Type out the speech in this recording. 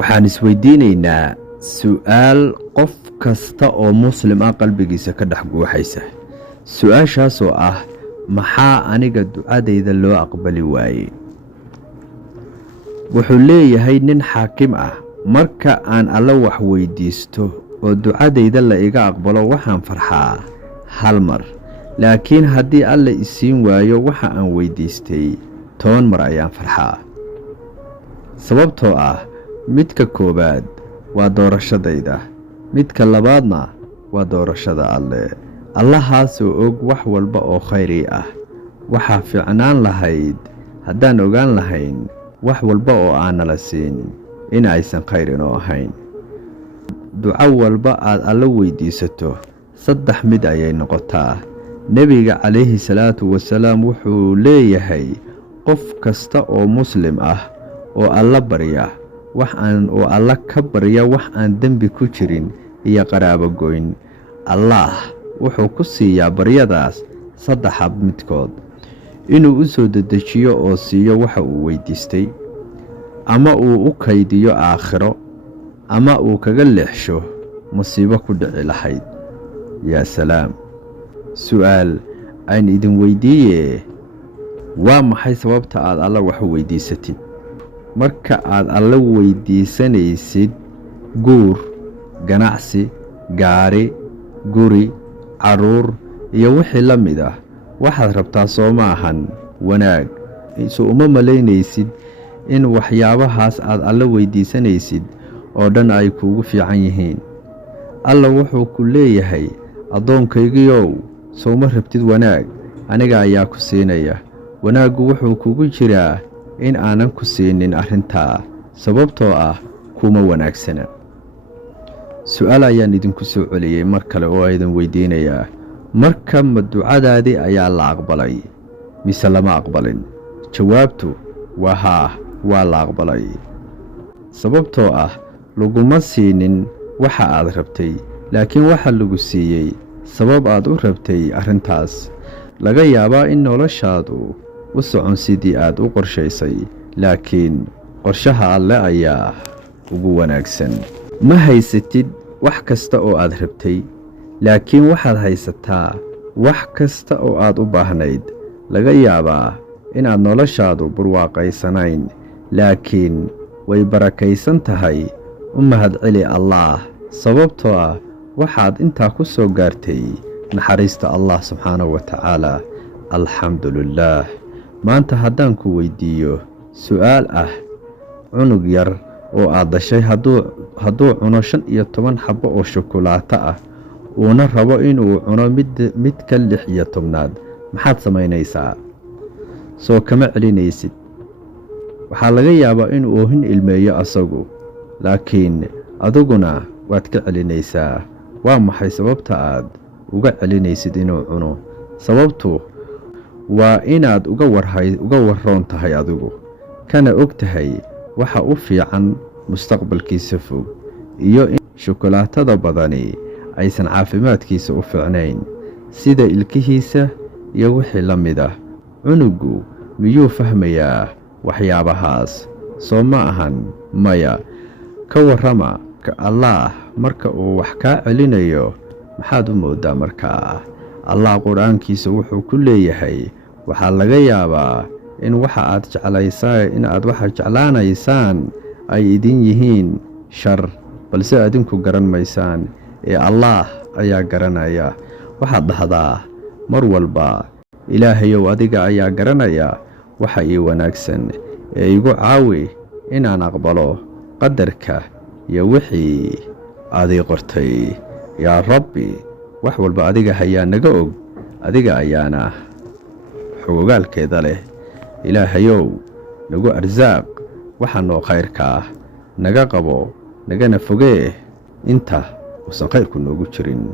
waxaan isweydiinaynaa su'aal qof kasta oo muslim ah qalbigiisa ka dhex guuxaysa. su'aashaasoo ah, maxaa aniga ducadayda loo aqbali waayey? wuxuu leeyahay nin xaakim ah, marka aan alla wax weydiisto oo ducadayda la iga aqbalo waxaan farxaa hal mar, laakiin haddii alla isiin waayo waxa aan weydiistay 10 mar ayaan farxaa. sababtoo ah midka koowaad waa doorashadayda, midka labaadna waa doorashada alle. allahaasoo og wax walba oo khayri ah. waxaa fiicnaan lahayd haddaan ogaan lahayn wax walba oo aanala siin in aysan khayr inoo ahayn. duco walba aad alla weydiisato 3 mid ayay noqotaa. nebiga calayhi salaatu wasalaam wuxuu leeyahay, qof kasta oo muslim ah oo alla barya oo alla ka barya wax aan dembi ku jirin iyo qaraabo goyn, allaah wuxuu ku siiyaa baryadaas 3 hab midkood: inuu u soo dedejiyo oo siiyo waxa uu weydiistay, ama uu u kaydiyo aakhiro, ama uu kaga leexsho musiibo ku dhici lahayd. yaa salaam. su'aal aan idin weydiiye, waa maxay sababta aad alla wax u weydiisatid? marka aad alla weydiisanaysid guur, ganacsi, gaari, guri, carruur iyo wixii la mid ah, waxaad rabtaa soo ma ahan wanaag. so uma malaynaysid in waxyaabahaas aad alla weydiisanaysid oo dhan ay kuugu fiican yihiin. alla wuxuu ku leeyahay, addoonkaygiiow, soo ma rabtid wanaag? aniga ayaa ku siinaya. wanaaggu wuxuu kugu jiraa in aanan ku siinin arrintaa, sababtoo ah kuma wanaagsana. su'aal ayaan idinku soo celiyey mar kale oo aydan weydiinayaa, marka ma ducadaadii ayaa la aqbalay mise lama aqbalin? jawaabtu waa haa, waa la aqbalay. sababtoo ah laguma siinin waxa aad rabtay, laakiin waxa lagu siiyey sabab aad u rabtay arrintaas. laga yaabaa in noloshaadu u socon sidii aad u qorshaysay, laakiin qorshaha alle ayaa ugu wanaagsan. ma haysatid wax kasta oo aad rabtay, laakiin waxaad haysataa wax kasta oo aad u baahnayd. laga yaabaa inaad noloshaadu barwaaqaysanayn, laakiin way barakaysan tahay. u mahadceli allaah, sababtoo ah waxaad intaa ku soo gaartay naxariista allah subxaanahu wa tacaala. alxamdulilaah. maanta haddaan ku weydiiyo su'aal ah, cunug yar oo aad dhashay hadduu cuno 15 xabbo oo shukulaato ah, uuna rabo inuu cuno midka 16aad, maxaad samaynaysaa? soo kama celinaysid. waxaa laga yaabaa inuu oohin ilmeeyo asagu, laakiin adiguna waad ka celinaysaa. waa maxay sababta aad uga celinaysid inuu cuno? sababtu waa inaad uga warroon tahay adigu, kana og tahay waxa u fiican mustaqbalkiisa fog, iyo in shukulaatada badani aysan caafimaadkiisa u fiicnayn, sida ilkihiisa iyo wixii la mid ah. cunugu miyuu fahmayaa waxyaabahaas? soo ma ahan maya. ka warrama allaah marka uu wax kaa celinayo, maxaad u moodaa markaa? allah qur-aankiisa wuxuu ku leeyahay, waxaa laga yaabaa in waxa aad jeclaanaysaan ay idin yihiin shar, balse adinku garan maysaan, ee allaah ayaa garanaya. waxaad dhahdaa mar walba, ilaahayow, adiga ayaa garanaya waxa ii wanaagsan, ee igu caawi inaan aqbalo qadarka iyo wixii aad ii qortay. yaa rabbi, wax walba adiga hayaa naga og, adiga ayaana xogogaalkeeda leh. ilaahayow, nagu arsaaq waxa noo khayrka ah, naga qabo, nagana fogee inta uusan khayrku noogu jirin.